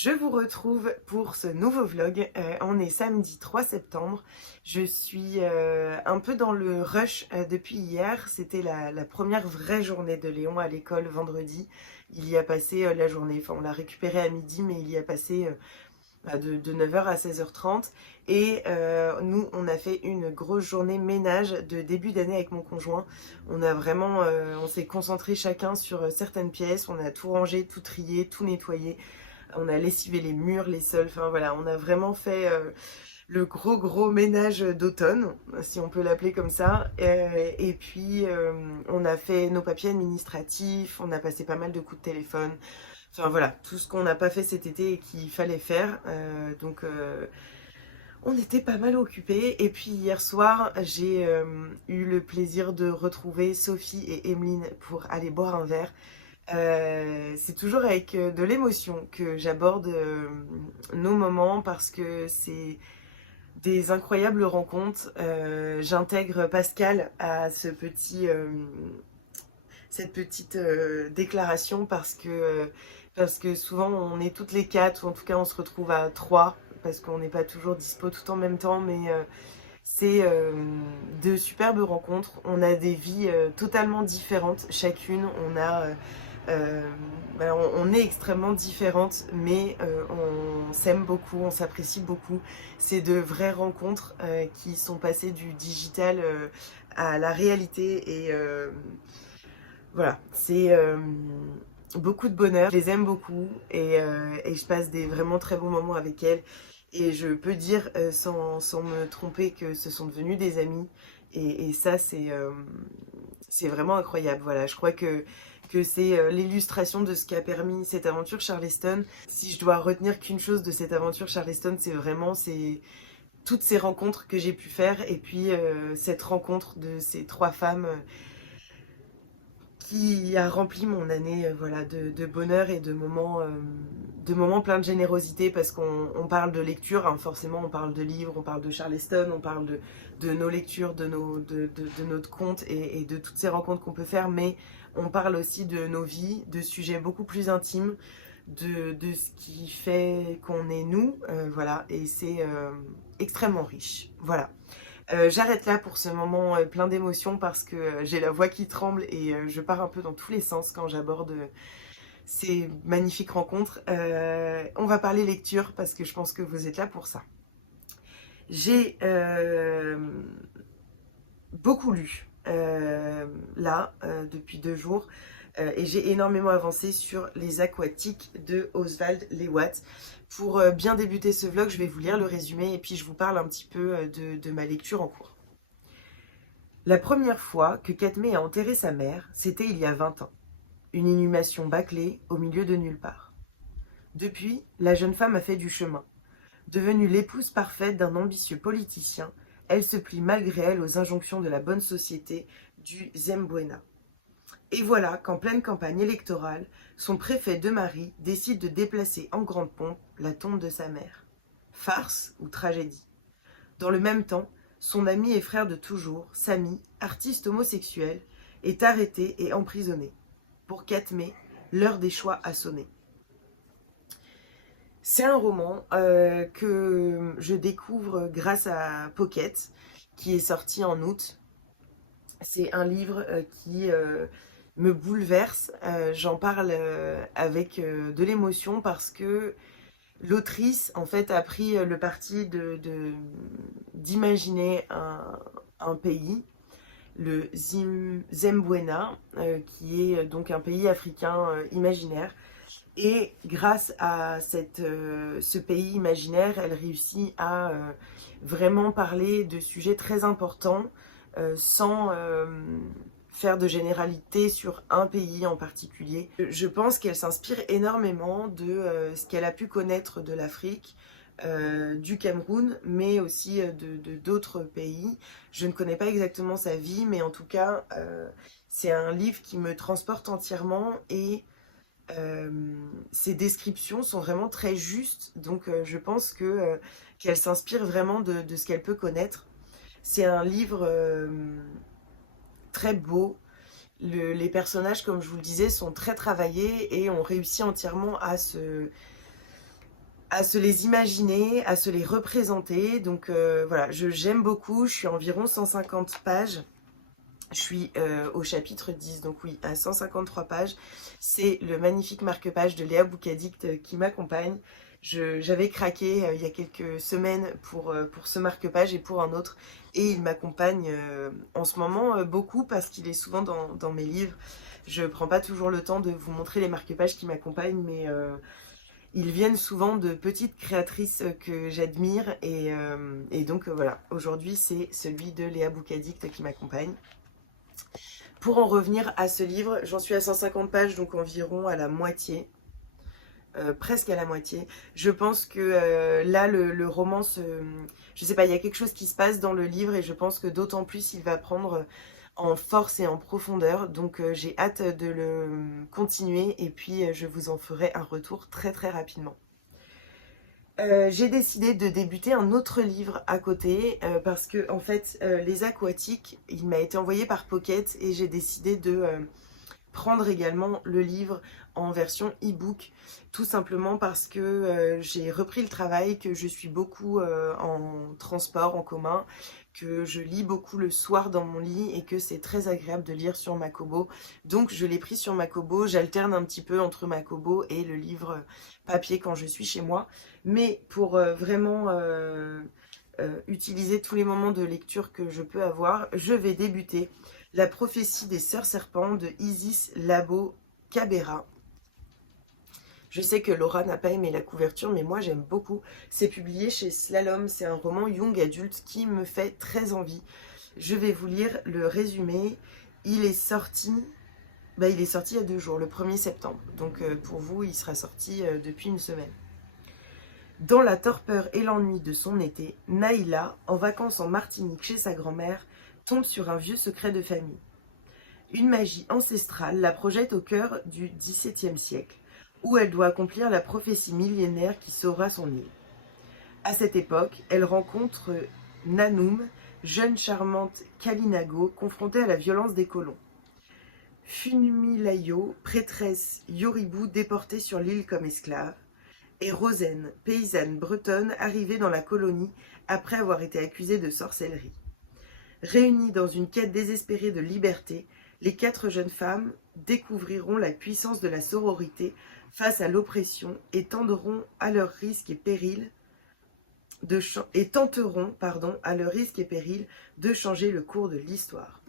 Je vous retrouve pour ce nouveau vlog. On est samedi 3 septembre. Je suis un peu dans le rush depuis hier. C'était la première vraie journée de Léon à l'école vendredi. Il y a passé la journée, enfin on l'a récupéré à midi, mais il y a passé de 9h à 16h30. Et nous, on a fait une grosse journée ménage de début d'année avec mon conjoint. On a vraiment, on s'est concentré chacun sur certaines pièces. On a tout rangé, tout trié, tout nettoyé. On a lessivé les murs, les sols, enfin voilà, on a vraiment fait le gros ménage d'automne, si on peut l'appeler comme ça. Et puis on a fait nos papiers administratifs, on a passé pas mal de coups de téléphone. Enfin voilà, tout ce qu'on n'a pas fait cet été et qu'il fallait faire. On était pas mal occupés. Et puis hier soir, j'ai eu le plaisir de retrouver Sophie et Emeline pour aller boire un verre. C'est toujours avec de l'émotion que j'aborde nos moments parce que c'est des incroyables rencontres. J'intègre Pascal à cette petite déclaration parce que souvent on est toutes les quatre, ou en tout cas on se retrouve à trois, parce qu'on n'est pas toujours dispo tout en même temps, mais c'est de superbes rencontres. On a des vies totalement différentes, chacune. Euh, on est extrêmement différentes, mais on s'aime beaucoup, on s'apprécie beaucoup. C'est de vraies rencontres qui sont passées du digital à la réalité. Et voilà, c'est beaucoup de bonheur. Je les aime beaucoup et je passe des vraiment très bons moments avec elles. Et je peux dire sans me tromper que ce sont devenus des amis. Et ça, c'est vraiment incroyable. Voilà, je crois que c'est l'illustration de ce qui a permis cette aventure Charleston. Si je dois retenir qu'une chose de cette aventure Charleston, c'est toutes ces rencontres que j'ai pu faire et puis cette rencontre de ces trois femmes qui a rempli mon année voilà, de bonheur et de moments pleins de générosité, parce qu'on parle de lecture, hein, forcément on parle de livres, on parle de Charleston, on parle de nos lectures, de notre compte et de toutes ces rencontres qu'on peut faire, mais on parle aussi de nos vies, de sujets beaucoup plus intimes, de ce qui fait qu'on est nous, voilà, et c'est extrêmement riche. Voilà. J'arrête là pour ce moment plein d'émotions parce que j'ai la voix qui tremble et je pars un peu dans tous les sens quand j'aborde ces magnifiques rencontres. On va parler lecture parce que je pense que vous êtes là pour ça. J'ai beaucoup lu là depuis 2 jours. Et j'ai énormément avancé sur Les Aquatiques de Oswald Lewat. Pour bien débuter ce vlog, je vais vous lire le résumé et puis je vous parle un petit peu de ma lecture en cours. La première fois que Katmé a enterré sa mère, c'était il y a 20 ans. Une inhumation bâclée au milieu de nulle part. Depuis, la jeune femme a fait du chemin. Devenue l'épouse parfaite d'un ambitieux politicien, elle se plie malgré elle aux injonctions de la bonne société du Zembuena. Et voilà qu'en pleine campagne électorale, son préfet de mari décide de déplacer en grande pompe la tombe de sa mère. Farce ou tragédie? Dans le même temps, son ami et frère de toujours, Sami, artiste homosexuel, est arrêté et emprisonné. Pour Katmé, l'heure des choix a sonné. C'est un roman que je découvre grâce à Pocket, qui est sorti en août. C'est un livre qui me bouleverse. J'en parle avec de l'émotion parce que l'autrice, en fait, a pris le parti d'imaginer un pays, le Zembuena, qui est donc un pays africain imaginaire. Et grâce à ce pays imaginaire, elle réussit à vraiment parler de sujets très importants sans faire de généralité sur un pays en particulier. Je pense qu'elle s'inspire énormément de ce qu'elle a pu connaître de l'Afrique, du Cameroun, mais aussi d'autres pays. Je ne connais pas exactement sa vie, mais en tout cas, c'est un livre qui me transporte entièrement et ses descriptions sont vraiment très justes, donc je pense qu'elle s'inspire vraiment de ce qu'elle peut connaître. C'est un livre très beau. Les personnages, comme je vous le disais, sont très travaillés et ont réussi entièrement à se les imaginer, à se les représenter. Donc voilà, j'aime beaucoup, je suis à environ 150 pages. Je suis au chapitre 10, donc oui, à 153 pages. C'est le magnifique marque-page de Léa Boucadict qui m'accompagne. J'avais craqué il y a quelques semaines pour ce marque-page et pour un autre. Et il m'accompagne en ce moment beaucoup parce qu'il est souvent dans mes livres. Je prends pas toujours le temps de vous montrer les marque-pages qui m'accompagnent, mais ils viennent souvent de petites créatrices que j'admire. Et donc voilà, aujourd'hui c'est celui de Léa Boucadict qui m'accompagne. Pour en revenir à ce livre, j'en suis à 150 pages, donc environ à la moitié. Presque à la moitié. Je pense que là, le roman je sais pas, il y a quelque chose qui se passe dans le livre et je pense que d'autant plus il va prendre en force et en profondeur. Donc j'ai hâte de le continuer et puis je vous en ferai un retour très très rapidement. J'ai décidé de débuter un autre livre à côté parce que en fait Les Aquatiques, il m'a été envoyé par Pocket et j'ai décidé de prendre également le livre en version e-book, tout simplement parce que j'ai repris le travail, que je suis beaucoup en transport en commun, que je lis beaucoup le soir dans mon lit et que c'est très agréable de lire sur ma Kobo. Donc je l'ai pris sur ma Kobo, j'alterne un petit peu entre ma Kobo et le livre papier quand je suis chez moi. Mais pour vraiment utiliser tous les moments de lecture que je peux avoir, je vais débuter La prophétie des sœurs serpents de Isis Labo Cabera. Je sais que Laura n'a pas aimé la couverture, mais moi j'aime beaucoup. C'est publié chez Slalom, c'est un roman young adulte qui me fait très envie. Je vais vous lire le résumé. Il est sorti il y a 2 jours, le 1er septembre. Donc pour vous, il sera sorti depuis une semaine. Dans la torpeur et l'ennui de son été, Naïla, en vacances en Martinique chez sa grand-mère, tombe sur un vieux secret de famille. Une magie ancestrale la projette au cœur du XVIIe siècle, où elle doit accomplir la prophétie millénaire qui sauvera son île. À cette époque, elle rencontre Nanoum, jeune charmante Kalinago, confrontée à la violence des colons. Funumilayo, prêtresse Yoribou déportée sur l'île comme esclave, et Rosen, paysanne bretonne arrivée dans la colonie après avoir été accusée de sorcellerie. Réunies dans une quête désespérée de liberté, les 4 jeunes femmes découvriront la puissance de la sororité face à l'oppression et tenteront à leur risque et péril de changer le cours de l'histoire.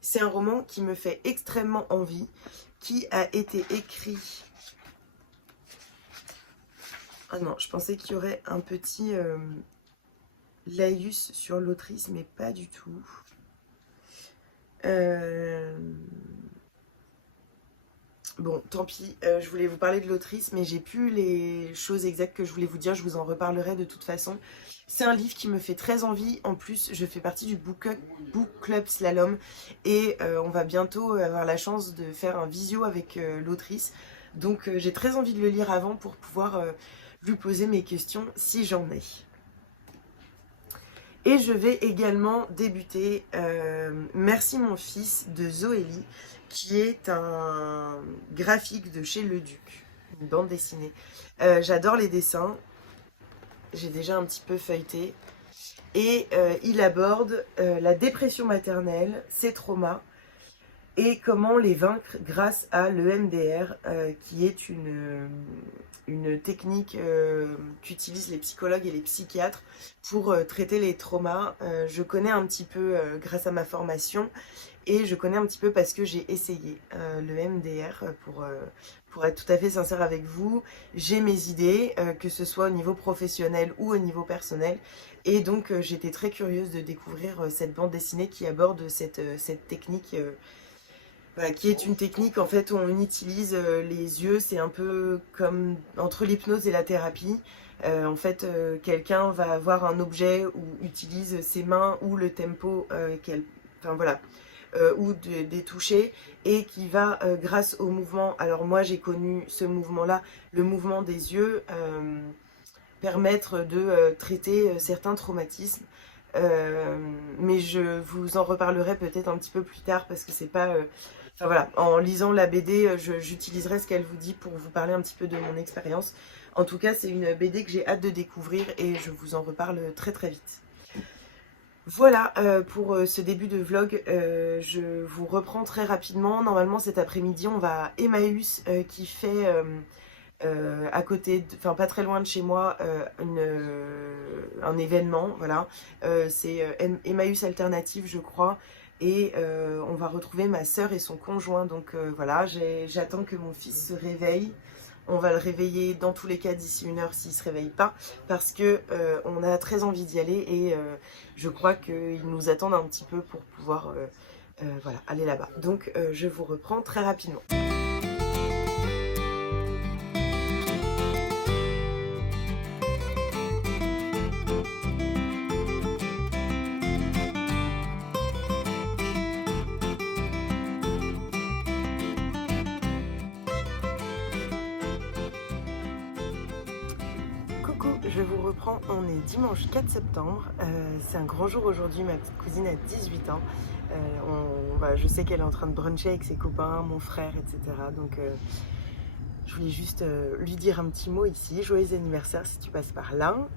C'est un roman qui me fait extrêmement envie, qui a été écrit... Ah non, je pensais qu'il y aurait un petit laïus sur l'autrice, mais pas du tout. Bon, tant pis, je voulais vous parler de l'autrice, mais j'ai plus les choses exactes que je voulais vous dire, je vous en reparlerai de toute façon. C'est un livre qui me fait très envie, en plus je fais partie du Book Club Slalom, et on va bientôt avoir la chance de faire un visio avec l'autrice, donc j'ai très envie de le lire avant pour pouvoir lui poser mes questions si j'en ai. Et je vais également débuter Merci mon fils de Zoélie, qui est un graphique de chez Le Duc, une bande dessinée. J'adore les dessins, j'ai déjà un petit peu feuilleté. Et il aborde la dépression maternelle, ses traumas, et comment les vaincre grâce à l'EMDR, qui est une technique qu'utilisent les psychologues et les psychiatres pour traiter les traumas. Je connais un petit peu grâce à ma formation et je connais un petit peu parce que j'ai essayé l'EMDR pour être tout à fait sincère avec vous. J'ai mes idées, que ce soit au niveau professionnel ou au niveau personnel. Et donc j'étais très curieuse de découvrir cette bande dessinée qui aborde cette technique voilà, qui est une technique en fait où on utilise les yeux, c'est un peu comme entre l'hypnose et la thérapie. En fait, quelqu'un va avoir un objet ou utilise ses mains ou le tempo enfin voilà, ou des touchés et qui va grâce au mouvement. Alors moi j'ai connu ce mouvement-là, le mouvement des yeux, permettre de traiter certains traumatismes. Mais je vous en reparlerai peut-être un petit peu plus tard parce que c'est pas... Enfin voilà, en lisant la BD, j'utiliserai ce qu'elle vous dit pour vous parler un petit peu de mon expérience. En tout cas, c'est une BD que j'ai hâte de découvrir et je vous en reparle très très vite. Voilà pour ce début de vlog, je vous reprends très rapidement. Normalement cet après-midi on va à Emmaüs qui fait à côté, enfin pas très loin de chez moi, un événement, voilà. C'est Emmaüs Alternative je crois. Et on va retrouver ma sœur et son conjoint. Donc voilà, j'attends que mon fils se réveille. On va le réveiller dans tous les cas d'ici 1 heure s'il ne se réveille pas. Parce que on a très envie d'y aller. Et je crois qu'ils nous attendent un petit peu pour pouvoir voilà, aller là-bas. Donc je vous reprends très rapidement. Je vous reprends, on est dimanche 4 septembre, c'est un grand jour aujourd'hui, ma petite cousine a 18 ans, je sais qu'elle est en train de bruncher avec ses copains, mon frère, etc. Donc je voulais juste lui dire un petit mot ici, joyeux anniversaire si tu passes par là.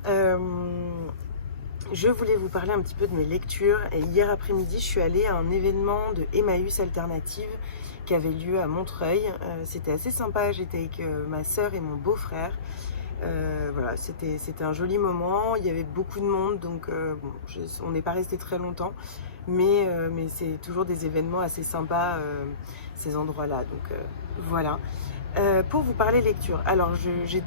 Je voulais vous parler un petit peu de mes lectures et hier après-midi je suis allée à un événement de Emmaüs Alternative qui avait lieu à Montreuil. C'était assez sympa, j'étais avec ma soeur et mon beau-frère. Voilà, c'était un joli moment, il y avait beaucoup de monde, donc bon, on n'est pas resté très longtemps, mais c'est toujours des événements assez sympas, ces endroits-là, donc voilà. Pour vous parler lecture, alors je suis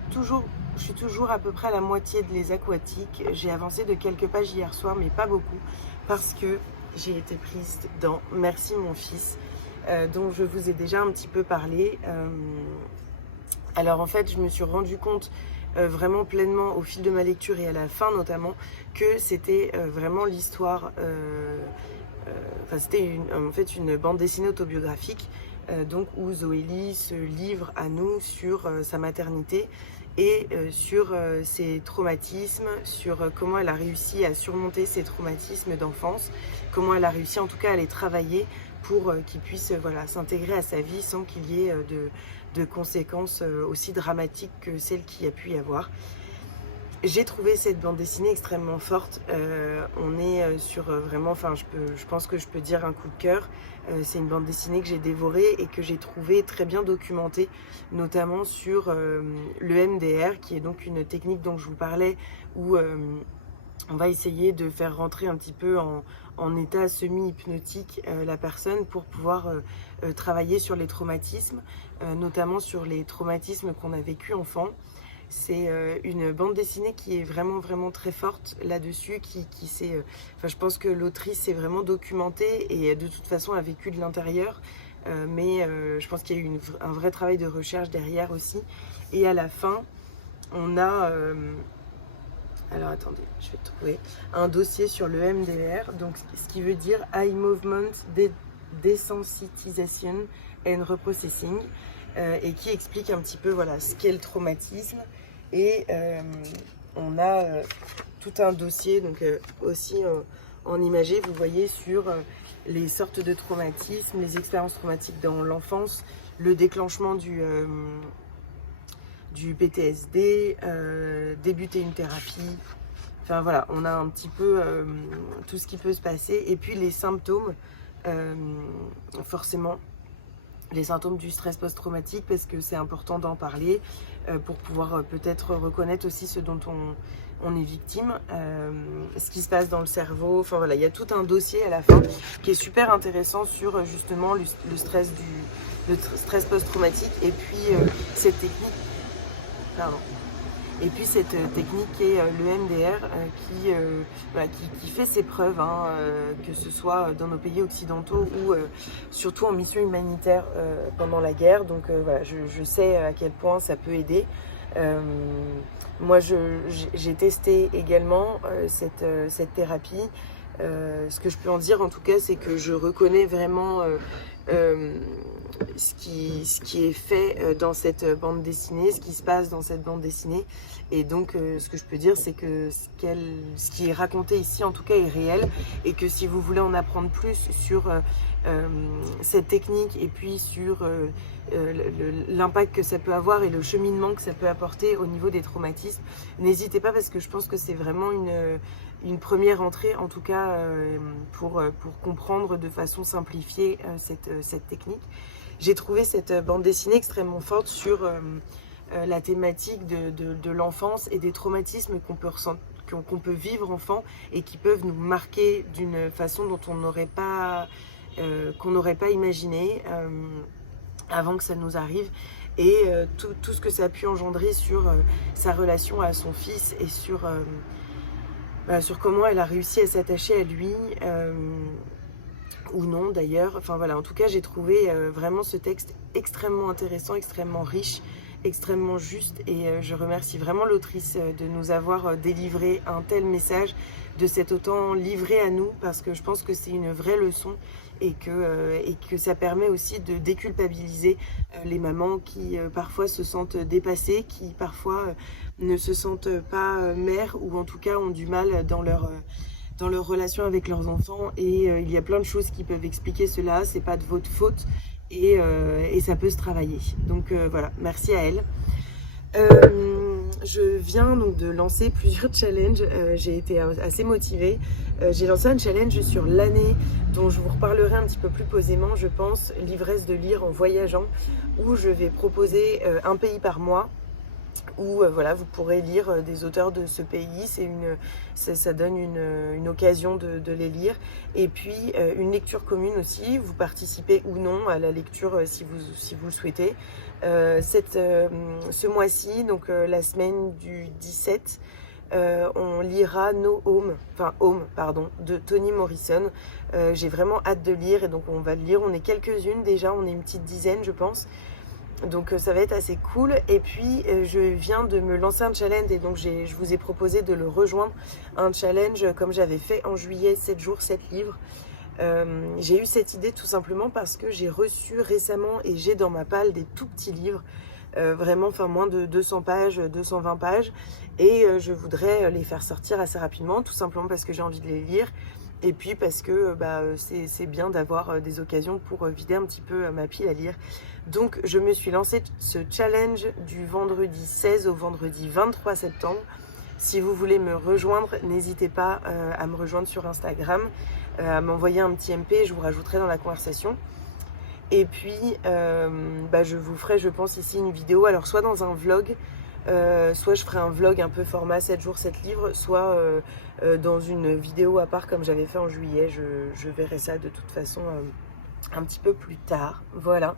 toujours à peu près à la moitié de Les Aquatiques. J'ai avancé de quelques pages hier soir, mais pas beaucoup, parce que j'ai été prise dans Merci mon fils, dont je vous ai déjà un petit peu parlé. Alors en fait, je me suis rendu compte vraiment pleinement au fil de ma lecture et à la fin notamment que c'était vraiment l'histoire, c'était en fait une bande dessinée autobiographique donc où Zoélie se livre à nous sur sa maternité et sur ses traumatismes, sur comment elle a réussi à surmonter ses traumatismes d'enfance, comment elle a réussi en tout cas à les travailler pour qu'ils puissent voilà, s'intégrer à sa vie sans qu'il y ait de conséquences aussi dramatiques que celles qu'il y a pu y avoir. J'ai trouvé cette bande dessinée extrêmement forte. On est sur vraiment, enfin je pense que je peux dire un coup de cœur. C'est une bande dessinée que j'ai dévorée et que j'ai trouvé très bien documentée, notamment sur le MDR, qui est donc une technique dont je vous parlais, où on va essayer de faire rentrer un petit peu en état semi-hypnotique la personne pour pouvoir travailler sur les traumatismes, notamment sur les traumatismes qu'on a vécu enfant. C'est une bande dessinée qui est vraiment vraiment très forte là-dessus, je pense que l'autrice s'est vraiment documentée et de toute façon a vécu de l'intérieur, mais je pense qu'il y a eu un vrai travail de recherche derrière aussi. Et à la fin, on a alors attendez, je vais trouver un dossier sur le MDR, donc ce qui veut dire Eye Movement Desensitization and Reprocessing, et qui explique un petit peu voilà, ce qu'est le traumatisme. Et on a tout un dossier, donc aussi en imagé, vous voyez, sur les sortes de traumatismes, les expériences traumatiques dans l'enfance, le déclenchement du PTSD, débuter une thérapie. Enfin voilà, on a un petit peu tout ce qui peut se passer. Et puis les symptômes, forcément, les symptômes du stress post-traumatique, parce que c'est important d'en parler pour pouvoir peut-être reconnaître aussi ce dont on est victime, ce qui se passe dans le cerveau. Enfin voilà, il y a tout un dossier à la fin qui est super intéressant sur justement le stress post-traumatique et puis cette technique. Pardon. Et puis cette technique qui est le MDR qui fait ses preuves, hein, que ce soit dans nos pays occidentaux ou surtout en mission humanitaire pendant la guerre. Donc voilà, je sais à quel point ça peut aider. Moi j'ai testé également cette thérapie. Ce que je peux en dire en tout cas, c'est que je reconnais vraiment ce qui est fait dans cette bande dessinée, ce qui se passe dans cette bande dessinée. Et donc ce que je peux dire, c'est que ce qui est raconté ici en tout cas est réel, et que si vous voulez en apprendre plus sur cette technique et puis sur l'impact que ça peut avoir et le cheminement que ça peut apporter au niveau des traumatismes, n'hésitez pas parce que je pense que c'est vraiment une première entrée, en tout cas pour comprendre de façon simplifiée cette technique. J'ai trouvé cette bande dessinée extrêmement forte sur la thématique de l'enfance et des traumatismes qu'on peut ressentir, qu'on peut vivre enfant et qui peuvent nous marquer d'une façon dont on n'aurait pas, qu'on n'aurait pas imaginé avant que ça nous arrive, et tout ce que ça a pu engendrer sur sa relation à son fils et sur comment elle a réussi à s'attacher à lui, ou non d'ailleurs. Enfin voilà, en tout cas j'ai trouvé vraiment ce texte extrêmement intéressant, extrêmement riche, extrêmement juste, et je remercie vraiment l'autrice de nous avoir délivré un tel message, de s'être autant livré à nous, parce que je pense que c'est une vraie leçon et que ça permet aussi de déculpabiliser les mamans qui parfois se sentent dépassées, qui parfois ne se sentent pas mères, ou en tout cas ont du mal dans leur relation avec leurs enfants, et il y a plein de choses qui peuvent expliquer cela, c'est pas de votre faute, et ça peut se travailler. Donc voilà, merci à elle. Je viens donc de lancer plusieurs challenges, j'ai été assez motivée. J'ai lancé un challenge sur l'année dont je vous reparlerai un petit peu plus posément, je pense, l'ivresse de lire en voyageant, où je vais proposer un pays par mois, où voilà, vous pourrez lire des auteurs de ce pays. Ça donne une occasion de les lire, et puis une lecture commune aussi. Vous participez ou non à la lecture si vous le souhaitez. Ce mois-ci, donc la semaine du 17, on lira Home, pardon, de Toni Morrison. J'ai vraiment hâte de lire, et donc on va le lire. On est quelques-unes déjà, on est une petite dizaine je pense. Donc ça va être assez cool. Et puis je viens de me lancer un challenge, et donc je vous ai proposé de le rejoindre. Un challenge comme j'avais fait en juillet, 7 jours, 7 livres. J'ai eu cette idée tout simplement parce que j'ai reçu récemment, et j'ai dans ma palle des tout petits livres, vraiment, enfin moins de 200 pages, 220 pages, et je voudrais les faire sortir assez rapidement, tout simplement parce que j'ai envie de les lire, et puis parce que c'est bien d'avoir des occasions pour vider un petit peu ma pile à lire. Donc je me suis lancé ce challenge du vendredi 16 au vendredi 23 septembre. Si vous voulez me rejoindre, n'hésitez pas à me rejoindre sur Instagram, à m'envoyer un petit MP, je vous rajouterai dans la conversation. Et puis je vous ferai, je pense, ici une vidéo, alors soit dans un vlog, soit je ferai un vlog un peu format 7 jours 7 livres, soit dans une vidéo à part comme j'avais fait en juillet. Je verrai ça de toute façon un petit peu plus tard. Voilà.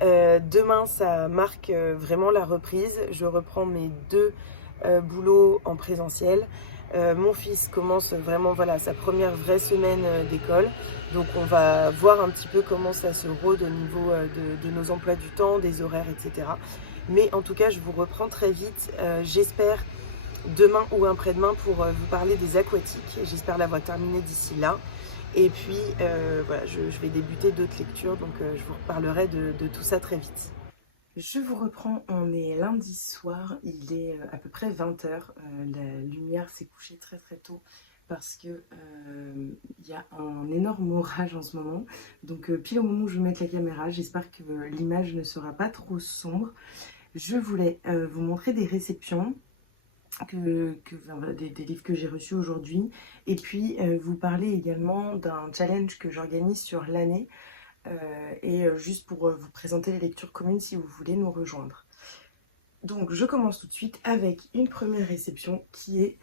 Demain ça marque vraiment la reprise. Je reprends mes 2 boulots en présentiel. Mon fils commence vraiment, voilà, sa première vraie semaine d'école, donc on va voir un petit peu comment ça se rôde au niveau de nos emplois du temps, des horaires, etc. Mais en tout cas je vous reprends très vite, j'espère demain ou après-demain, pour vous parler des aquatiques. J'espère l'avoir terminé d'ici là, et puis voilà, je vais débuter d'autres lectures, donc je vous reparlerai de tout ça très vite. Je vous reprends, on est lundi soir, il est à peu près 20h, la lumière s'est couchée très très tôt parce que il y a un énorme orage en ce moment, donc pile au moment où je vais mettre la caméra, j'espère que l'image ne sera pas trop sombre. Je voulais vous montrer des réceptions, des livres que j'ai reçus aujourd'hui, et puis vous parler également d'un challenge que j'organise sur l'année. Et juste pour vous présenter les lectures communes si vous voulez nous rejoindre. Donc je commence tout de suite avec une première réception qui est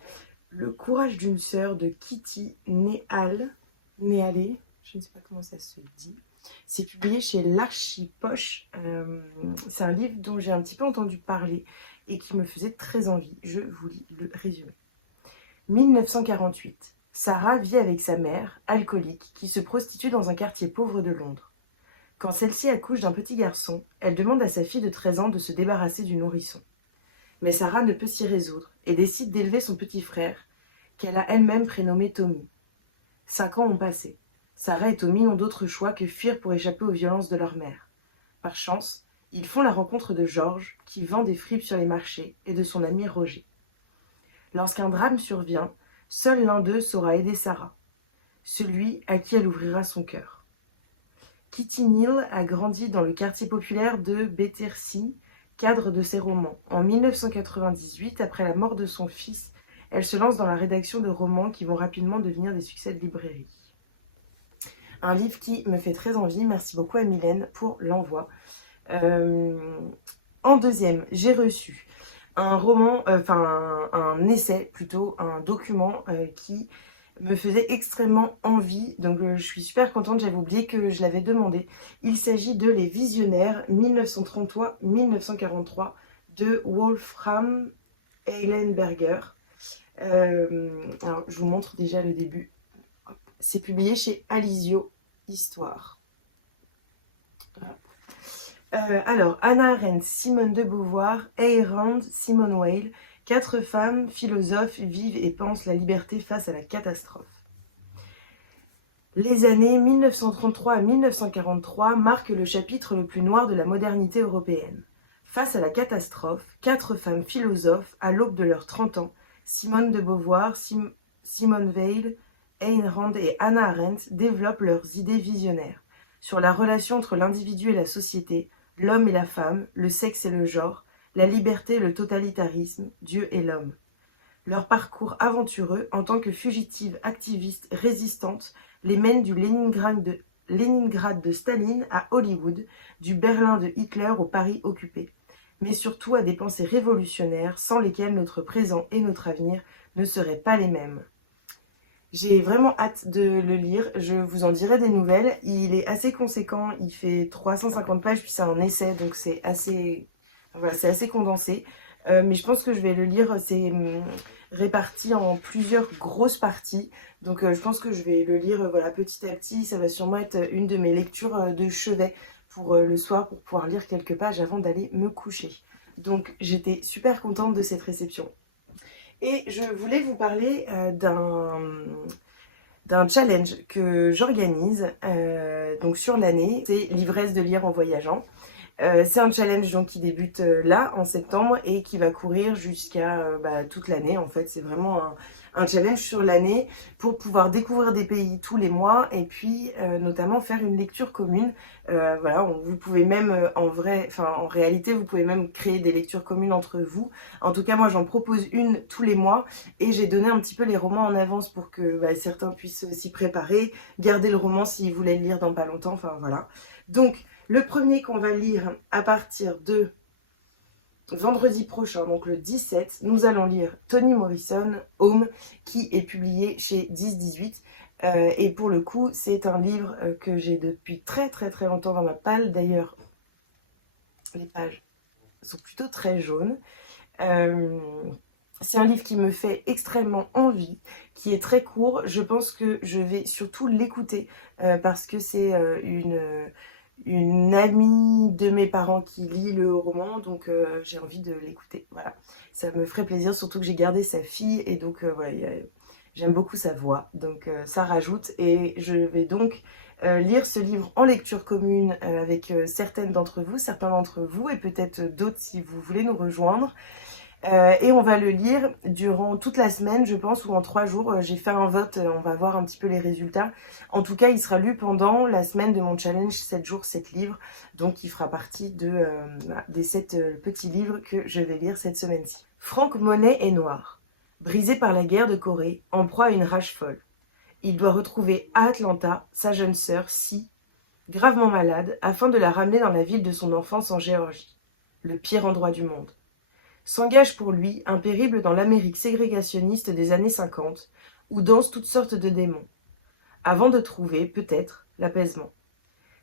Le courage d'une sœur de Kitty Néalé, je ne sais pas comment ça se dit. C'est publié chez l'Archipoche. C'est un livre dont j'ai un petit peu entendu parler et qui me faisait très envie. Je vous lis le résumé. 1948. Sarah vit avec sa mère, alcoolique, qui se prostitue dans un quartier pauvre de Londres. Quand celle-ci accouche d'un petit garçon, elle demande à sa fille de 13 ans de se débarrasser du nourrisson. Mais Sarah ne peut s'y résoudre et décide d'élever son petit frère, qu'elle a elle-même prénommé Tommy. 5 ans ont passé. Sarah et Tommy n'ont d'autre choix que fuir pour échapper aux violences de leur mère. Par chance, ils font la rencontre de Georges, qui vend des fripes sur les marchés, et de son ami Roger. Lorsqu'un drame survient, seul l'un d'eux saura aider Sarah, celui à qui elle ouvrira son cœur. Kitty Neal a grandi dans le quartier populaire de Battersea, cadre de ses romans. En 1998, après la mort de son fils, elle se lance dans la rédaction de romans qui vont rapidement devenir des succès de librairie. Un livre qui me fait très envie. Merci beaucoup à Mylène pour l'envoi. En deuxième, j'ai reçu un roman, un essai plutôt, un document qui me faisait extrêmement envie. Donc je suis super contente, j'avais oublié que je l'avais demandé. Il s'agit de Les Visionnaires 1933-1943 de Wolfram Eilenberger. Alors je vous montre déjà le début. C'est publié chez Alizio Histoire. Alors, Hannah Arendt, Simone de Beauvoir, Ayn Rand, Simone Weil, 4 femmes philosophes vivent et pensent la liberté face à la catastrophe. Les années 1933 à 1943 marquent le chapitre le plus noir de la modernité européenne. Face à la catastrophe, 4 femmes philosophes, à l'aube de leurs 30 ans, Simone de Beauvoir, Simone Weil, Ayn Rand et Hannah Arendt développent leurs idées visionnaires sur la relation entre l'individu et la société, l'homme et la femme, le sexe et le genre, la liberté et le totalitarisme, Dieu et l'homme. Leur parcours aventureux en tant que fugitives activistes résistantes les mène du Leningrad de Staline à Hollywood, du Berlin de Hitler au Paris occupé, mais surtout à des pensées révolutionnaires sans lesquelles notre présent et notre avenir ne seraient pas les mêmes. J'ai vraiment hâte de le lire, je vous en dirai des nouvelles. Il est assez conséquent, il fait 350 pages, puis c'est un essai, donc c'est assez condensé. Mais je pense que je vais le lire, c'est réparti en plusieurs grosses parties. Donc je pense que je vais le lire petit à petit. Ça va sûrement être une de mes lectures de chevet pour le soir, pour pouvoir lire quelques pages avant d'aller me coucher. Donc j'étais super contente de cette réception. Et je voulais vous parler d'un challenge que j'organise donc sur l'année. C'est l'ivresse de lire en voyageant. C'est un challenge donc, qui débute là en septembre et qui va courir jusqu'à toute l'année. En fait, c'est vraiment un challenge sur l'année pour pouvoir découvrir des pays tous les mois et puis notamment faire une lecture commune. Vous pouvez même en réalité, vous pouvez même créer des lectures communes entre vous. En tout cas, moi, j'en propose une tous les mois et j'ai donné un petit peu les romans en avance pour que certains puissent s'y préparer, garder le roman s'ils voulaient le lire dans pas longtemps. Enfin voilà. Donc le premier qu'on va lire à partir de vendredi prochain, donc le 17, nous allons lire Toni Morrison, Home, qui est publié chez 10-18. Et pour le coup, c'est un livre que j'ai depuis très très très longtemps dans ma palle. D'ailleurs, les pages sont plutôt très jaunes. C'est un livre qui me fait extrêmement envie, qui est très court. Je pense que je vais surtout l'écouter parce que c'est une amie de mes parents qui lit le roman, donc j'ai envie de l'écouter. Voilà, ça me ferait plaisir, surtout que j'ai gardé sa fille et donc j'aime beaucoup sa voix, donc ça rajoute. Et je vais donc lire ce livre en lecture commune avec certains d'entre vous et peut-être d'autres si vous voulez nous rejoindre. Et on va le lire durant toute la semaine, je pense, ou en 3 jours. J'ai fait un vote, on va voir un petit peu les résultats. En tout cas, il sera lu pendant la semaine de mon challenge 7 jours, 7 livres. Donc, il fera partie des 7 petits livres que je vais lire cette semaine-ci. Frank Monet est noir. Brisé par la guerre de Corée, en proie à une rage folle. Il doit retrouver à Atlanta sa jeune sœur, Si, gravement malade, afin de la ramener dans la ville de son enfance en Géorgie, le pire endroit du monde. S'engage pour lui un périple dans l'Amérique ségrégationniste des années 50, où dansent toutes sortes de démons, avant de trouver, peut-être, l'apaisement.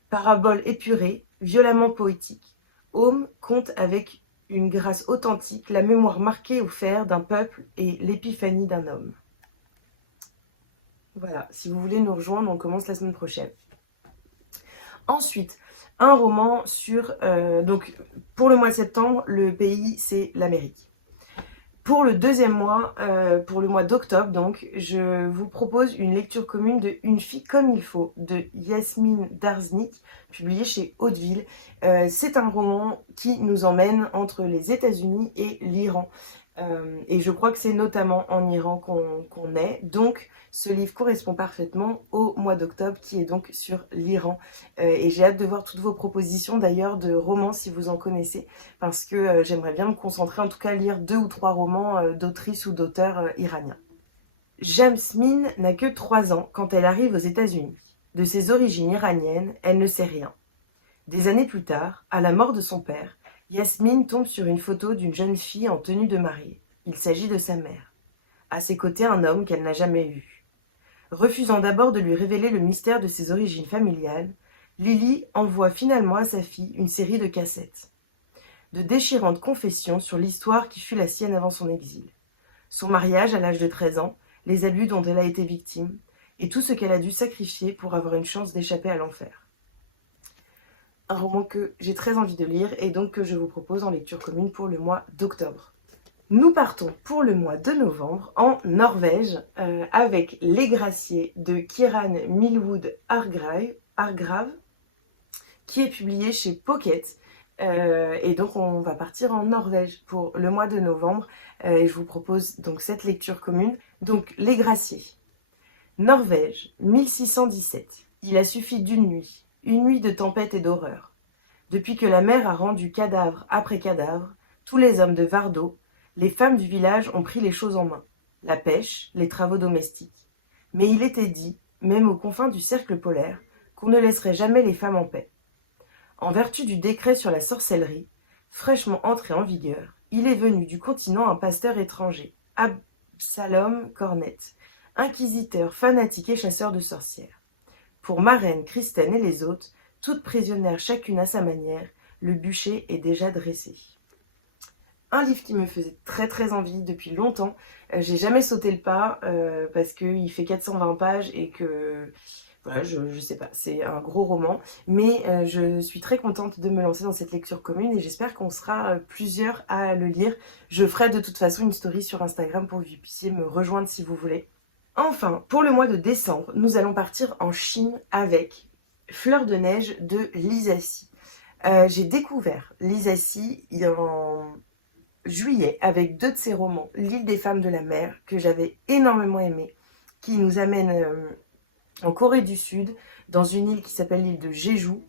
Parabole épurée, violemment poétique, Home compte avec une grâce authentique la mémoire marquée au fer d'un peuple et l'épiphanie d'un homme. Voilà, si vous voulez nous rejoindre, on commence la semaine prochaine. Ensuite, un roman sur... donc, pour le mois de septembre, le pays, c'est l'Amérique. Pour le deuxième mois, pour le mois d'octobre, donc, je vous propose une lecture commune de Une fille comme il faut, de Yasmine Darznik, publié chez Hauteville. C'est un roman qui nous emmène entre les États-Unis et l'Iran. Et je crois que c'est notamment en Iran qu'on est. Donc ce livre correspond parfaitement au mois d'octobre qui est donc sur l'Iran. Et j'ai hâte de voir toutes vos propositions d'ailleurs de romans si vous en connaissez, parce que j'aimerais bien me concentrer, en tout cas à lire 2 ou 3 romans d'autrices ou d'auteurs iraniens. Jasmine n'a que 3 ans quand elle arrive aux États-Unis. De ses origines iraniennes, elle ne sait rien. Des années plus tard, à la mort de son père, Yasmine tombe sur une photo d'une jeune fille en tenue de mariée. Il s'agit de sa mère. À ses côtés, un homme qu'elle n'a jamais vu. Refusant d'abord de lui révéler le mystère de ses origines familiales, Lily envoie finalement à sa fille une série de cassettes. De déchirantes confessions sur l'histoire qui fut la sienne avant son exil. Son mariage à l'âge de 13 ans, les abus dont elle a été victime, et tout ce qu'elle a dû sacrifier pour avoir une chance d'échapper à l'enfer. Un roman que j'ai très envie de lire et donc que je vous propose en lecture commune pour le mois d'octobre. Nous partons pour le mois de novembre en Norvège avec Les Graciers de Kieran Millwood Hargrave qui est publié chez Pocket. Et donc on va partir en Norvège pour le mois de novembre et je vous propose donc cette lecture commune. Donc Les Graciers. Norvège, 1617. Il a suffi d'une nuit, une nuit de tempête et d'horreur. Depuis que la mer a rendu cadavre après cadavre, tous les hommes de Vardø, les femmes du village ont pris les choses en main, la pêche, les travaux domestiques. Mais il était dit, même aux confins du cercle polaire, qu'on ne laisserait jamais les femmes en paix. En vertu du décret sur la sorcellerie, fraîchement entré en vigueur, il est venu du continent un pasteur étranger, Absalom Cornette, inquisiteur fanatique et chasseur de sorcières. Pour Marraine, Kristen et les autres, toutes prisonnières chacune à sa manière, le bûcher est déjà dressé. Un livre qui me faisait très très envie depuis longtemps. J'ai jamais sauté le pas parce qu'il fait 420 pages et que voilà, je sais pas, c'est un gros roman, mais je suis très contente de me lancer dans cette lecture commune et j'espère qu'on sera plusieurs à le lire. Je ferai de toute façon une story sur Instagram pour que vous puissiez me rejoindre si vous voulez. Enfin, pour le mois de décembre, nous allons partir en Chine avec Fleur de neige de Lisa Si. J'ai découvert Lisa Si en juillet avec 2 de ses romans, L'île des femmes de la mer, que j'avais énormément aimé, qui nous amène en Corée du Sud, dans une île qui s'appelle l'île de Jeju,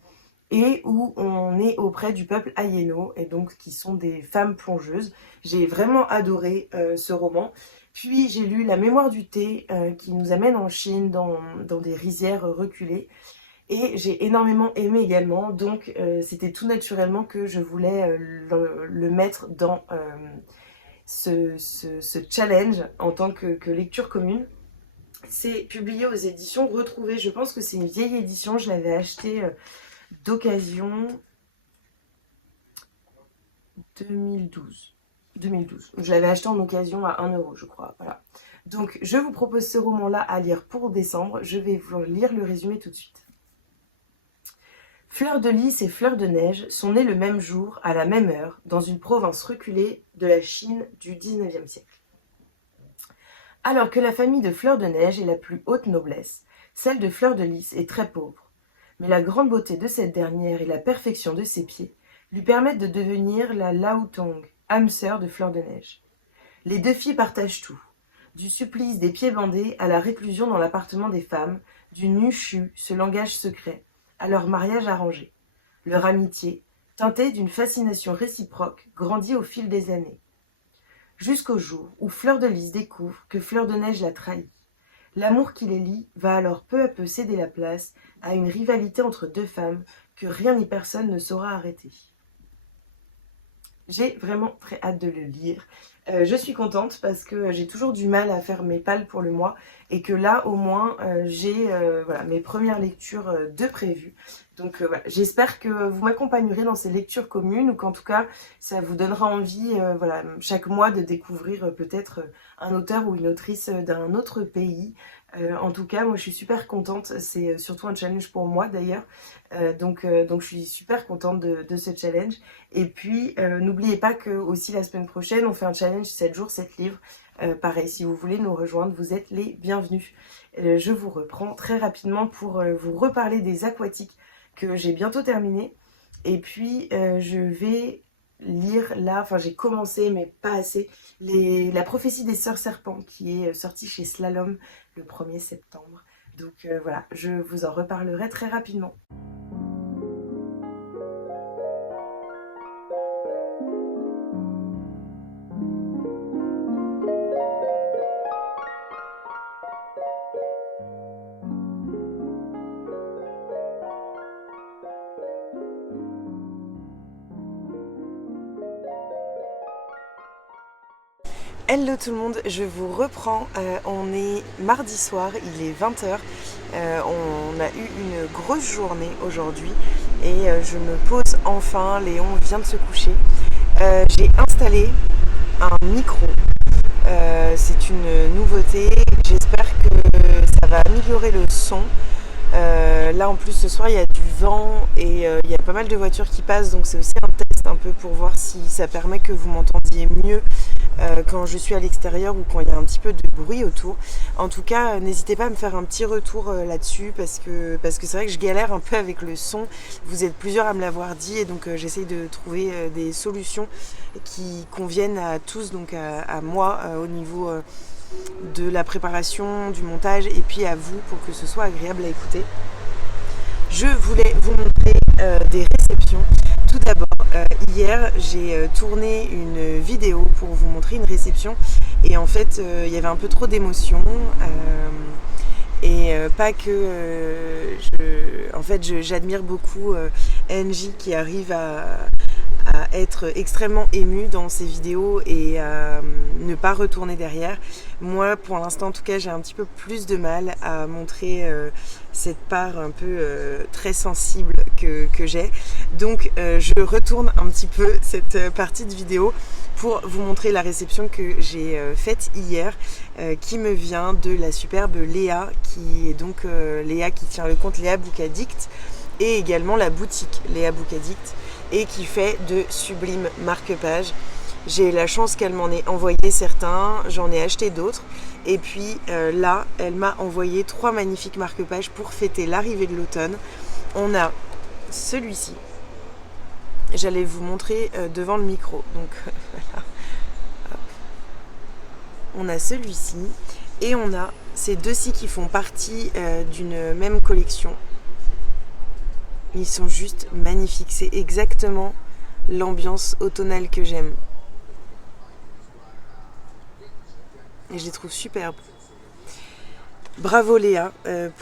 et où on est auprès du peuple Haïno, et donc qui sont des femmes plongeuses. J'ai vraiment adoré ce roman. Puis j'ai lu La mémoire du thé, qui nous amène en Chine, dans des rizières reculées. Et j'ai énormément aimé également, donc c'était tout naturellement que je voulais le mettre dans ce challenge en tant que lecture commune. C'est publié aux éditions Retrouvées. Je pense que c'est une vieille édition. Je l'avais acheté d'occasion 2012. Je l'avais acheté en occasion à 1 euro, je crois. Voilà. Donc, je vous propose ce roman-là à lire pour décembre. Je vais vous lire le résumé tout de suite. Fleur de lys et Fleur de neige sont nées le même jour, à la même heure, dans une province reculée de la Chine du XIXe siècle. Alors que la famille de Fleur de neige est la plus haute noblesse, celle de Fleur de lys est très pauvre. Mais la grande beauté de cette dernière et la perfection de ses pieds lui permettent de devenir la Laotong, âme sœur de Fleur de neige. Les 2 filles partagent tout, du supplice des pieds bandés à la réclusion dans l'appartement des femmes, du nu-chu, ce langage secret, à leur mariage arrangé. Leur amitié, teintée d'une fascination réciproque, grandit au fil des années. Jusqu'au jour où Fleur de lys découvre que Fleur de neige l'a trahi. L'amour qui les lie va alors peu à peu céder la place à une rivalité entre 2 femmes que rien ni personne ne saura arrêter. J'ai vraiment très hâte de le lire. Je suis contente parce que j'ai toujours du mal à faire mes pales pour le mois et que là au moins j'ai voilà, mes premières lectures de prévues. Donc voilà, j'espère que vous m'accompagnerez dans ces lectures communes ou qu'en tout cas ça vous donnera envie voilà, chaque mois de découvrir peut-être un auteur ou une autrice d'un autre pays. En tout cas, moi je suis super contente, c'est surtout un challenge pour moi d'ailleurs, donc je suis super contente de ce challenge. Et puis n'oubliez pas que aussi la semaine prochaine on fait un challenge 7 jours 7 livres, pareil si vous voulez nous rejoindre vous êtes les bienvenus. Je vous reprends très rapidement pour vous reparler des aquatiques que j'ai bientôt terminé, et puis je vais lire là, enfin j'ai commencé mais pas assez, la prophétie des sœurs serpents qui est sortie chez Slalom le 1er septembre. Donc voilà, je vous en reparlerai très rapidement. Hello tout le monde, je vous reprends, on est mardi soir, il est 20h, on a eu une grosse journée aujourd'hui et je me pose enfin, Léon vient de se coucher. J'ai installé un micro, c'est une nouveauté, j'espère que ça va améliorer le son. Là en plus ce soir il y a du vent et il y a pas mal de voitures qui passent, donc c'est aussi un test un peu pour voir si ça permet que vous m'entendiez mieux quand je suis à l'extérieur ou quand il y a un petit peu de bruit autour. En tout cas, n'hésitez pas à me faire un petit retour là-dessus parce que c'est vrai que je galère un peu avec le son. Vous êtes plusieurs à me l'avoir dit et donc j'essaye de trouver des solutions qui conviennent à tous, donc à moi au niveau de la préparation, du montage et puis à vous pour que ce soit agréable à écouter. Je voulais vous montrer des réceptions. Tout d'abord, hier j'ai tourné une vidéo pour vous montrer une réception et en fait il y avait un peu trop d'émotions et pas que en fait j'admire beaucoup NJ qui arrive à être extrêmement ému dans ses vidéos et ne pas retourner derrière. Moi, pour l'instant, en tout cas, j'ai un petit peu plus de mal à montrer cette part un peu très sensible que j'ai. Donc, je retourne un petit peu cette partie de vidéo pour vous montrer la réception que j'ai faite hier, qui me vient de la superbe Léa, qui est donc Léa qui tient le compte Léa Book Addict, et également la boutique Léa Book Addict, et qui fait de sublimes marque-pages. J'ai la chance qu'elle m'en ait envoyé certains, j'en ai acheté d'autres, et puis là, elle m'a envoyé 3 magnifiques marque-pages pour fêter l'arrivée de l'automne. On a celui-ci, j'allais vous montrer devant le micro, donc voilà. Hop. On a celui-ci, et on a ces deux-ci qui font partie d'une même collection. Ils sont juste magnifiques, c'est exactement l'ambiance automnale que j'aime. Et je les trouve superbes. Bravo Léa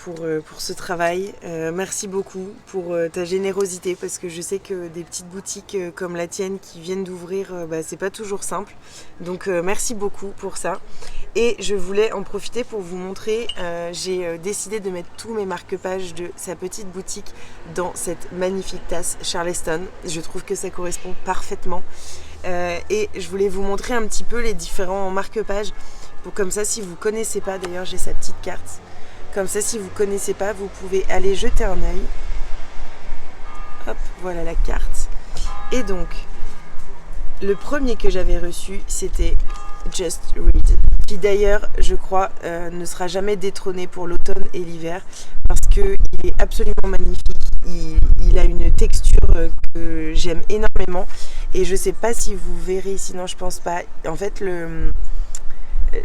pour ce travail. Merci beaucoup pour ta générosité parce que je sais que des petites boutiques comme la tienne qui viennent d'ouvrir, c'est pas toujours simple. Donc merci beaucoup pour ça. Et je voulais en profiter pour vous montrer, j'ai décidé de mettre tous mes marque-pages de sa petite boutique dans cette magnifique tasse Charleston. Je trouve que ça correspond parfaitement. Et je voulais vous montrer un petit peu les différents marque-pages. Comme ça, si vous ne connaissez pas, d'ailleurs j'ai sa petite carte, comme ça si vous ne connaissez pas, vous pouvez aller jeter un œil. Hop, voilà la carte. Et donc, le premier que j'avais reçu, c'était Just Read, qui d'ailleurs, je crois, ne sera jamais détrôné pour l'automne et l'hiver, parce qu'il est absolument magnifique, il a une texture que j'aime énormément, et je ne sais pas si vous verrez, sinon je pense pas, en fait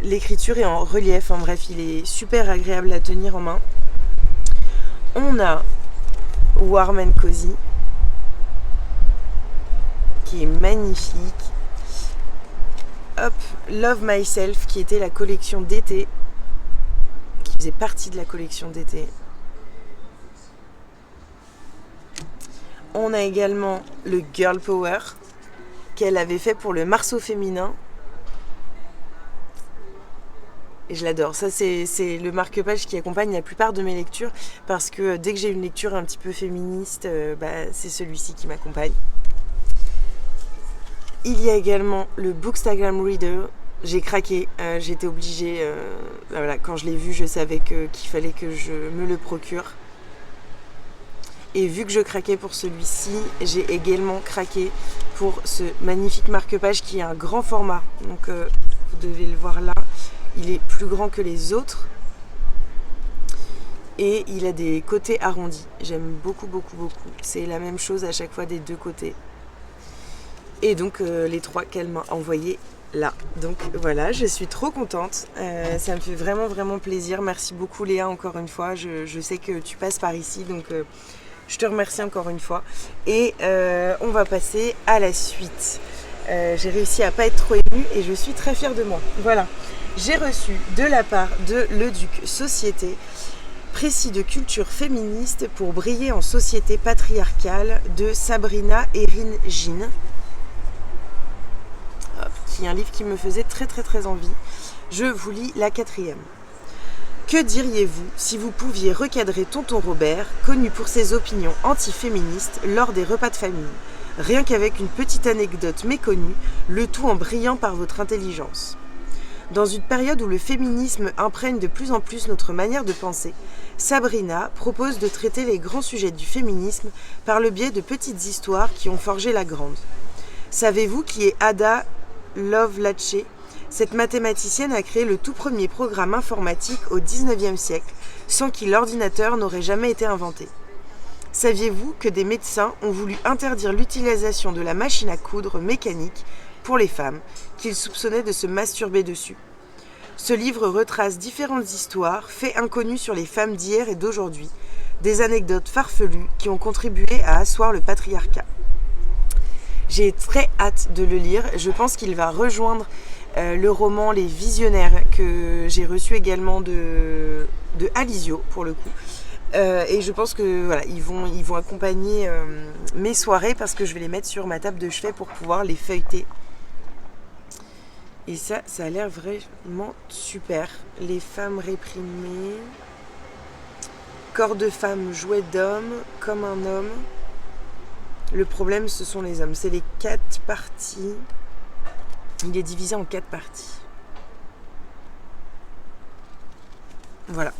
l'écriture est en relief, en bref, il est super agréable à tenir en main. On a Warm and Cozy, qui est magnifique. Hop, Love Myself, qui était la collection d'été, qui faisait partie de la collection d'été. On a également le Girl Power, qu'elle avait fait pour le Marceau féminin. Et je l'adore. Ça, c'est le marque-page qui accompagne la plupart de mes lectures parce que dès que j'ai une lecture un petit peu féministe, c'est celui-ci qui m'accompagne. Il y a également le Bookstagram Reader. J'ai craqué. J'étais obligée. Voilà, quand je l'ai vu, je savais qu'il fallait que je me le procure. Et vu que je craquais pour celui-ci, j'ai également craqué pour ce magnifique marque-page qui est un grand format. Donc, vous devez le voir là. Il est plus grand que les autres et il a des côtés arrondis. J'aime beaucoup, beaucoup, beaucoup. C'est la même chose à chaque fois des deux côtés. Et donc les 3 qu'elle m'a envoyés là. Donc voilà, je suis trop contente. Ça me fait vraiment vraiment plaisir. Merci beaucoup Léa encore une fois. Je sais que tu passes par ici, donc je te remercie encore une fois. Et on va passer à la suite. J'ai réussi à pas être trop émue et je suis très fière de moi. Voilà. J'ai reçu de la part de Le Duc Société précis de culture féministe pour briller en société patriarcale de Sabrina Erin Jean, qui est un livre qui me faisait très très très envie. Je vous lis la 4e. Que diriez-vous si vous pouviez recadrer tonton Robert, connu pour ses opinions anti-féministes lors des repas de famille, rien qu'avec une petite anecdote méconnue, le tout en brillant par votre intelligence. Dans une période où le féminisme imprègne de plus en plus notre manière de penser, Sabrina propose de traiter les grands sujets du féminisme par le biais de petites histoires qui ont forgé la grande. Savez-vous qui est Ada Lovelace ? Cette mathématicienne a créé le tout premier programme informatique au XIXe siècle, sans qui l'ordinateur n'aurait jamais été inventé. Saviez-vous que des médecins ont voulu interdire l'utilisation de la machine à coudre mécanique pour les femmes, qu'ils soupçonnaient de se masturber dessus ? Ce livre retrace différentes histoires, faits inconnus sur les femmes d'hier et d'aujourd'hui, des anecdotes farfelues qui ont contribué à asseoir le patriarcat. J'ai très hâte de le lire. Je pense qu'il va rejoindre le roman Les Visionnaires que j'ai reçu également de Alizio pour le coup. Et je pense que voilà, ils vont accompagner mes soirées parce que je vais les mettre sur ma table de chevet pour pouvoir les feuilleter. Et ça a l'air vraiment super. Les femmes réprimées, corps de femme, jouet d'homme, comme un homme. Le problème, ce sont les hommes. C'est les 4 parties. Il est divisé en 4 parties. Voilà.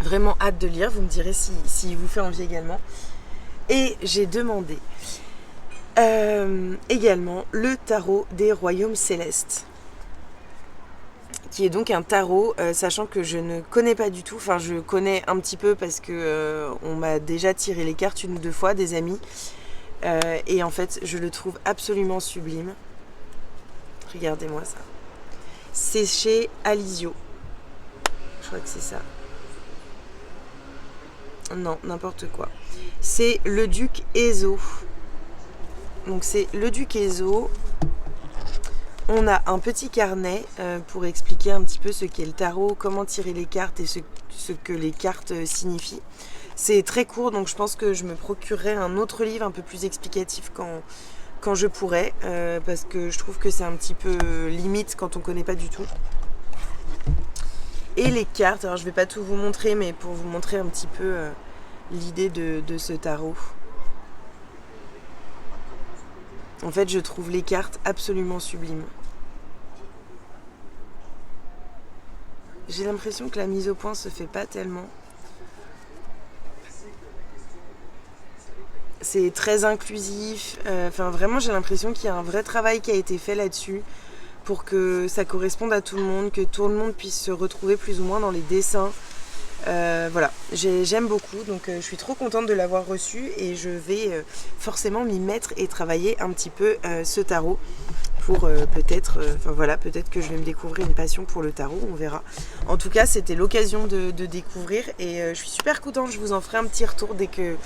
Vraiment hâte de lire. Vous me direz si vous fait envie également. Et j'ai demandé également le tarot des royaumes célestes, qui est donc un tarot, sachant que je ne connais pas du tout, enfin je connais un petit peu parce que on m'a déjà tiré les cartes 1 ou 2 fois, des amis, et en fait je le trouve absolument sublime. Regardez-moi ça. C'est chez Alizio. Je crois que c'est ça. Non, n'importe quoi. C'est Le Duc Ezo. Donc c'est Le Duc Ezo. On a un petit carnet pour expliquer un petit peu ce qu'est le tarot, comment tirer les cartes et ce que les cartes signifient. C'est très court, donc je pense que je me procurerai un autre livre un peu plus explicatif quand je pourrai, parce que je trouve que c'est un petit peu limite quand on ne connaît pas du tout. Et les cartes, alors je ne vais pas tout vous montrer, mais pour vous montrer un petit peu l'idée de ce tarot. En fait, je trouve les cartes absolument sublimes. J'ai l'impression que la mise au point se fait pas tellement. C'est très inclusif. Enfin, vraiment, j'ai l'impression qu'il y a un vrai travail qui a été fait là-dessus pour que ça corresponde à tout le monde, que tout le monde puisse se retrouver plus ou moins dans les dessins. Voilà, j'aime beaucoup, donc je suis trop contente de l'avoir reçu et je vais forcément m'y mettre et travailler un petit peu ce tarot pour peut-être que je vais me découvrir une passion pour le tarot, on verra. En tout cas, c'était l'occasion de découvrir et je suis super contente. Je vous en ferai un petit retour dès que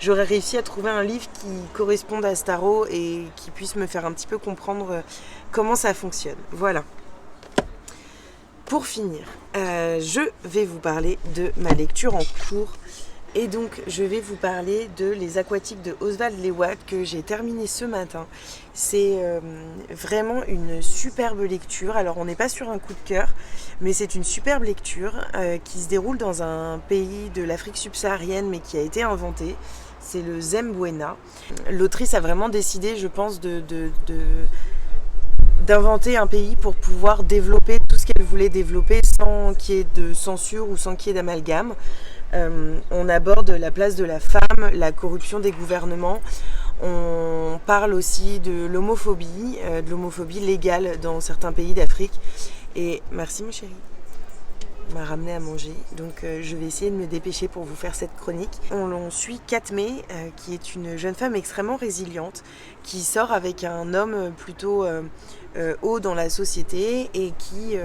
j'aurai réussi à trouver un livre qui corresponde à ce tarot et qui puisse me faire un petit peu comprendre comment ça fonctionne. Voilà. Pour finir, je vais vous parler de ma lecture en cours. Et donc, je vais vous parler de Les Aquatiques de Oswald Lewat que j'ai terminé ce matin. C'est vraiment une superbe lecture. Alors, on n'est pas sur un coup de cœur, mais c'est une superbe lecture qui se déroule dans un pays de l'Afrique subsaharienne, mais qui a été inventé. C'est le Zembwena. L'autrice a vraiment décidé, je pense, d'inventer un pays pour pouvoir développer tout ce qu'elle voulait développer sans qu'il y ait de censure ou sans qu'il y ait d'amalgame. On aborde la place de la femme, la corruption des gouvernements. On parle aussi de l'homophobie légale dans certains pays d'Afrique. Et merci ma chérie. On m'a ramené à manger, donc je vais essayer de me dépêcher pour vous faire cette chronique. On suit Katme, qui est une jeune femme extrêmement résiliente, qui sort avec un homme plutôt haut dans la société et qui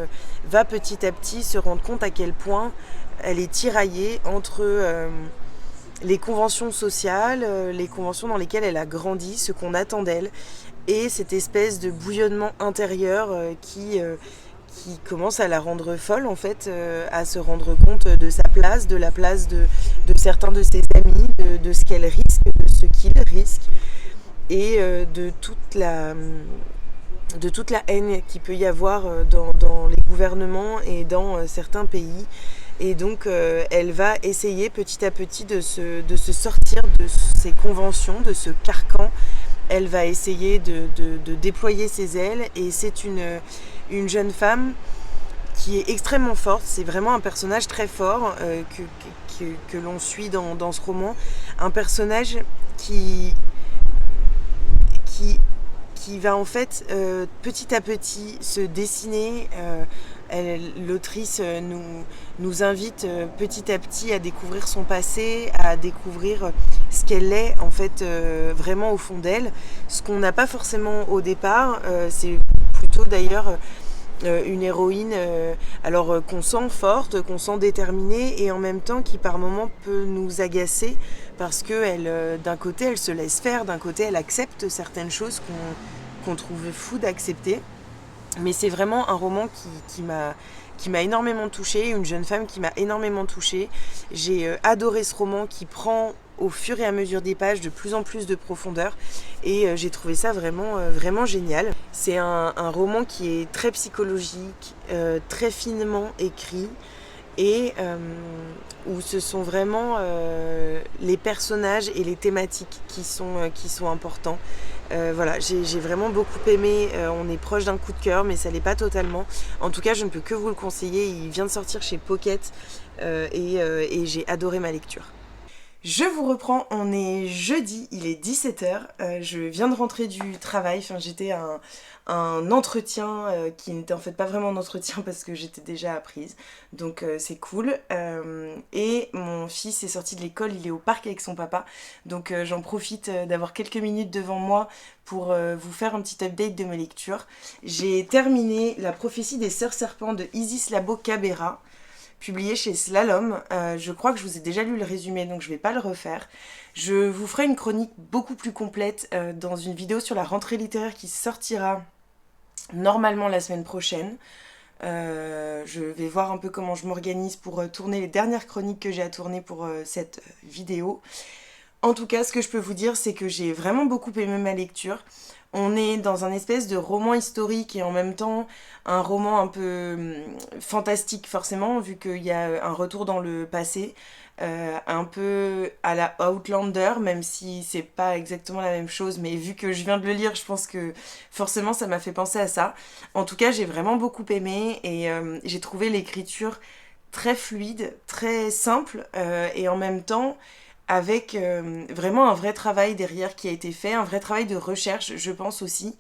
va petit à petit se rendre compte à quel point elle est tiraillée entre les conventions sociales, les conventions dans lesquelles elle a grandi, ce qu'on attend d'elle, et cette espèce de bouillonnement intérieur qui commence à la rendre folle en fait, à se rendre compte de sa place, de la place de certains de ses amis, de ce qu'elle risque, de ce qu'il risque, et de toute la haine qu'il peut y avoir dans les gouvernements et dans certains pays. Et donc elle va essayer petit à petit de se sortir de ces conventions, de ce carcan. Elle va essayer de déployer ses ailes, et c'est une jeune femme qui est extrêmement forte. C'est vraiment un personnage très fort que l'on suit dans ce roman. Un personnage qui va en fait petit à petit se dessiner. L'autrice nous invite petit à petit à découvrir son passé, à découvrir ce qu'elle est en fait vraiment au fond d'elle. Ce qu'on n'a pas forcément au départ, c'est plutôt d'ailleurs une héroïne qu'on sent forte, qu'on sent déterminée, et en même temps qui par moments peut nous agacer parce que d'un côté elle se laisse faire, d'un côté elle accepte certaines choses qu'on trouve fou d'accepter. Mais c'est vraiment un roman qui m'a énormément touchée, une jeune femme qui m'a énormément touchée. J'ai adoré ce roman qui prend au fur et à mesure des pages de plus en plus de profondeur, et j'ai trouvé ça vraiment génial. C'est un roman qui est très psychologique, très finement écrit, et où ce sont vraiment les personnages et les thématiques qui sont importants. Voilà, j'ai vraiment beaucoup aimé. On est proche d'un coup de cœur, mais ça l'est pas totalement. En tout cas, je ne peux que vous le conseiller. Il vient de sortir chez Pocket, et j'ai adoré ma lecture. Je vous reprends, on est jeudi, il est 17h, je viens de rentrer du travail, j'étais à un entretien qui n'était en fait pas vraiment un entretien parce que j'étais déjà apprise, donc c'est cool. Et mon fils est sorti de l'école, il est au parc avec son papa, donc j'en profite d'avoir quelques minutes devant moi pour vous faire un petit update de mes lectures. J'ai terminé La prophétie des sœurs serpents de Isis Labo-Cabera, publié chez Slalom. Je crois que je vous ai déjà lu le résumé, donc je vais pas le refaire. Je vous ferai une chronique beaucoup plus complète dans une vidéo sur la rentrée littéraire qui sortira normalement la semaine prochaine. Je vais voir un peu comment je m'organise pour tourner les dernières chroniques que j'ai à tourner pour cette vidéo. En tout cas, ce que je peux vous dire, c'est que j'ai vraiment beaucoup aimé ma lecture. On est dans un espèce de roman historique et en même temps un roman un peu fantastique forcément, vu qu'il y a un retour dans le passé, un peu à la Outlander, même si c'est pas exactement la même chose, mais vu que je viens de le lire, je pense que forcément ça m'a fait penser à ça. En tout cas, j'ai vraiment beaucoup aimé, et j'ai trouvé l'écriture très fluide, très simple, et en même temps avec vraiment un vrai travail derrière qui a été fait, un vrai travail de recherche, je pense aussi,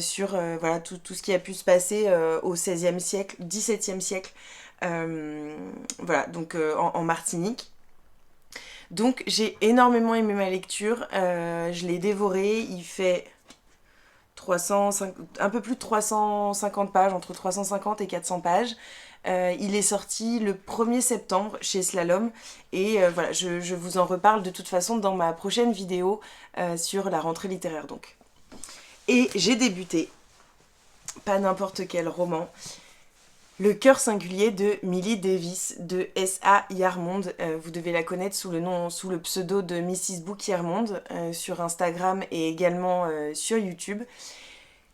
sur voilà, tout ce qui a pu se passer au XVIe siècle, XVIIe siècle, voilà, donc en Martinique. Donc j'ai énormément aimé ma lecture, je l'ai dévoré, il fait un peu plus de 350 pages, entre 350 et 400 pages. Il est sorti le 1er septembre chez Slalom, et voilà, je vous en reparle de toute façon dans ma prochaine vidéo sur la rentrée littéraire donc. Et j'ai débuté, pas n'importe quel roman, Le cœur singulier de Millie Davis de S.A. Yarmond. Vous devez la connaître sous le pseudo de Mrs. Book Yarmond sur Instagram et également sur YouTube.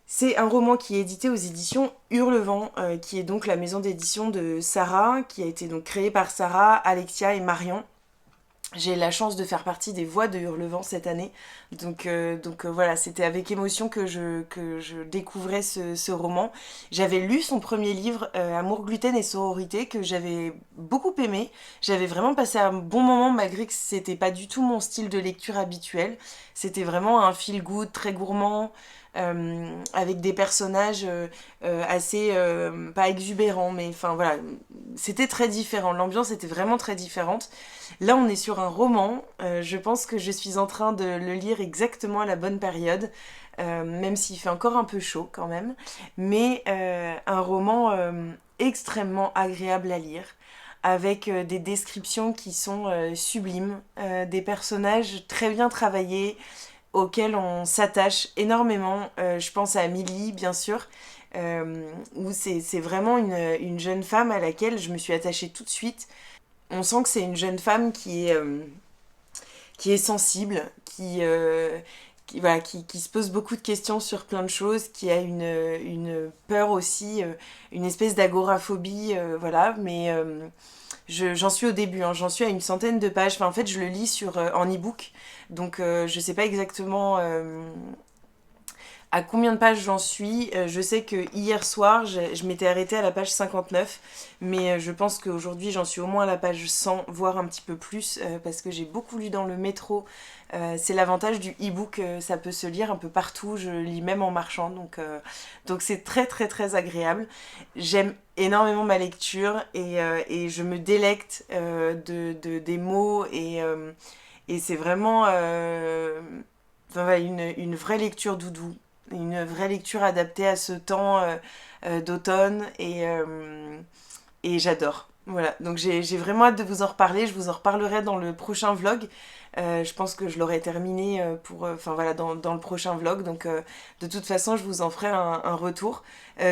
C'est un roman qui est édité aux éditions Hurlevent, qui est donc la maison d'édition de Sarah, qui a été donc créée par Sarah, Alexia et Marion. J'ai la chance de faire partie des voix de Hurlevent cette année, donc voilà, c'était avec émotion que je découvrais ce roman. J'avais lu son premier livre, Amour, gluten et sororité, que j'avais beaucoup aimé. J'avais vraiment passé un bon moment malgré que c'était pas du tout mon style de lecture habituel. C'était vraiment un feel good très gourmand, avec des personnages assez, pas exubérants, mais enfin voilà, c'était très différent, l'ambiance était vraiment très différente. Là on est sur un roman, je pense que je suis en train de le lire exactement à la bonne période, même s'il fait encore un peu chaud quand même, mais un roman extrêmement agréable à lire, avec des descriptions qui sont sublimes, des personnages très bien travaillés, auxquels on s'attache énormément. Je pense à Amélie, bien sûr, où c'est vraiment une jeune femme à laquelle je me suis attachée tout de suite. On sent que c'est une jeune femme qui est sensible, voilà, qui se pose beaucoup de questions sur plein de choses, qui a une peur aussi, une espèce d'agoraphobie, voilà, mais j'en suis au début, hein, j'en suis à une centaine de pages. Enfin, en fait, je le lis en e-book, donc je sais pas exactement à combien de pages j'en suis. Je sais que hier soir, je m'étais arrêtée à la page 59, mais je pense qu'aujourd'hui, j'en suis au moins à la page 100, voire un petit peu plus, parce que j'ai beaucoup lu dans le métro. C'est l'avantage du e-book, ça peut se lire un peu partout, je lis même en marchant, donc c'est très très très agréable. J'aime énormément ma lecture et je me délecte des mots et c'est vraiment enfin, voilà, une vraie lecture doudou, une vraie lecture adaptée à ce temps d'automne et j'adore. Voilà, donc j'ai vraiment hâte de vous en reparler, je vous en reparlerai dans le prochain vlog. Je pense que je l'aurai terminé enfin voilà, dans le prochain vlog, donc de toute façon je vous en ferai un retour.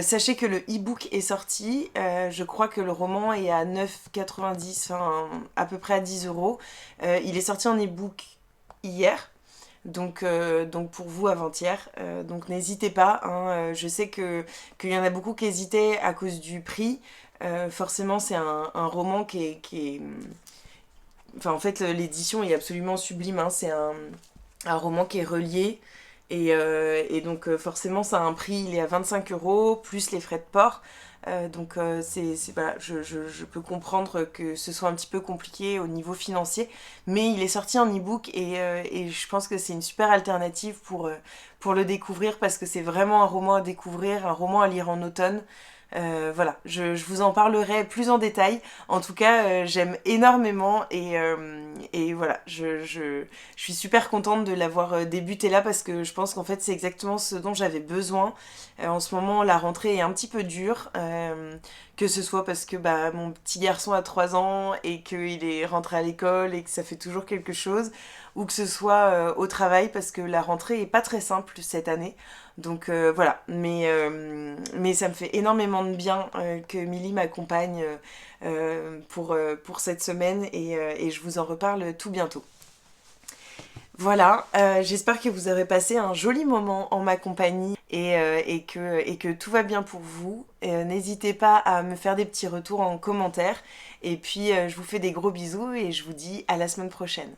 Sachez que le e-book est sorti, je crois que le roman est à 9,90, enfin à peu près à 10 euros. Il est sorti en e-book hier, donc pour vous avant-hier. Donc n'hésitez pas, hein, je sais qu'il y en a beaucoup qui hésitaient à cause du prix. Forcément c'est un roman qui est... Enfin en fait l'édition est absolument sublime, hein. C'est un roman qui est relié et donc forcément ça a un prix, il est à 25 euros plus les frais de port. Voilà, je peux comprendre que ce soit un petit peu compliqué au niveau financier, mais il est sorti en e-book et je pense que c'est une super alternative pour le découvrir parce que c'est vraiment un roman à découvrir, un roman à lire en automne. Voilà, je vous en parlerai plus en détail. En tout cas, j'aime énormément et voilà, je suis super contente de l'avoir débuté là parce que je pense qu'en fait c'est exactement ce dont j'avais besoin. En ce moment, la rentrée est un petit peu dure, que ce soit parce que bah, mon petit garçon a 3 ans et qu'il est rentré à l'école et que ça fait toujours quelque chose, ou que ce soit au travail parce que la rentrée est pas très simple cette année. Donc voilà, mais ça me fait énormément de bien que Milly m'accompagne pour cette semaine et je vous en reparle tout bientôt. Voilà, j'espère que vous aurez passé un joli moment en ma compagnie et que tout va bien pour vous. N'hésitez pas à me faire des petits retours en commentaire. Et puis je vous fais des gros bisous et je vous dis à la semaine prochaine.